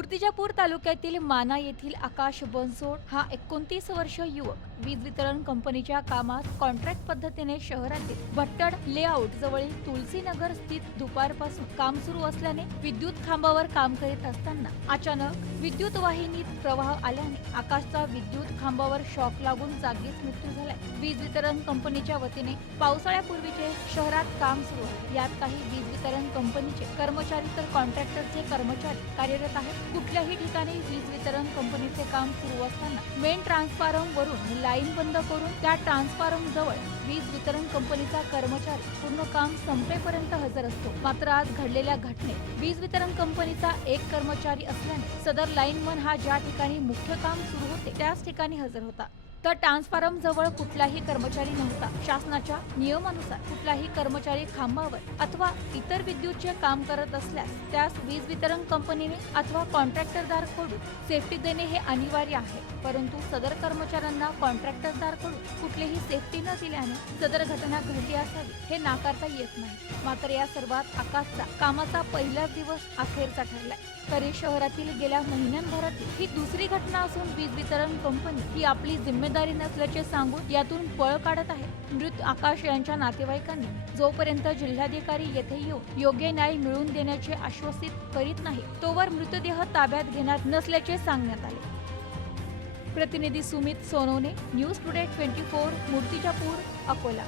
मूर्तिजापूर तालुक्यातील माना येथील आकाश बनसोड हा एकोणतीस वर्ष युवक वीज वितरण कंपनीच्या कामात कॉन्ट्रॅक्ट पद्धतीने शहरातील भट्टड लेआउट जवळील तुलसीनगर स्थित दुपारपासून काम सुरू असल्याने विद्युत खांबावर काम करीत असताना अचानक विद्युत वाहिनीत प्रवाह आल्याने आकाशचा विद्युत खांबावर शॉक लागून जागीच मृत्यू झाला. वीज वितरण कंपनीच्या वतीने पावसाळ्यापूर्वीचे शहरात काम सुरू. आहे यात काही वीज वितरण कंपनीचे कर्मचारी तर कॉन्ट्रॅक्टरचे कर्मचारी कार्यरत आहेत. कुठल्याही ठिकाणी वीज वितरण कंपनीचे काम सुरू असताना मेन ट्रान्सफॉर्म वरून लाईन बंद करून त्या ट्रान्सफॉर्म जवळ वीज वितरण कंपनीचा कर्मचारी पूर्ण काम संपेपर्यंत हजर असतो. मात्र आज घडलेल्या घटनेत वीज वितरण कंपनीचा एक कर्मचारी असल्याने सदर लाईनमन हा ज्या ठिकाणी मुख्य काम सुरू होते त्याच ठिकाणी हजर होता. तर ट्रान्सफॉर्म जवळ कुठलाही कर्मचारी नव्हता. शासनाच्या नियमानुसार कुठलाही कर्मचारी खांबावर अथवा इतर विद्युतचे काम करत असल्यास त्यास वीज वितरण कंपनीने अथवा कॉन्ट्रॅक्टरदारकडून सेफ्टी देणे हे अनिवार्य आहे. परंतु सदर कर्मचाऱ्यांना कॉन्ट्रॅक्टरदारकडून कुठलीही सेफ्टी न दिल्याने सदर घटना घडली असावी हे नाकारता येत नाही. मात्र या सर्वात आकाशचा कामाचा पहिलाच दिवस अखेरचा ठरलाय. तरी शहरातील गेल्या महिन्यांभरातील ही दुसरी घटना असून वीज वितरण कंपनी ही आपली जिम्मेदारी नसल्याचे सांगून यातून पळ काढत आहे. मृत आकाश यांच्या नातेवाईकांनी जोपर्यंत जिल्हाधिकारी येथे येऊन योग्य न्याय मिळवून देण्याचे आश्वासित करीत नाही तोवर मृतदेह ताब्यात घेणार नसल्याचे सांगण्यात आले. प्रतिनिधी Sumit Sonawane news today twenty four Murtijapur Akola.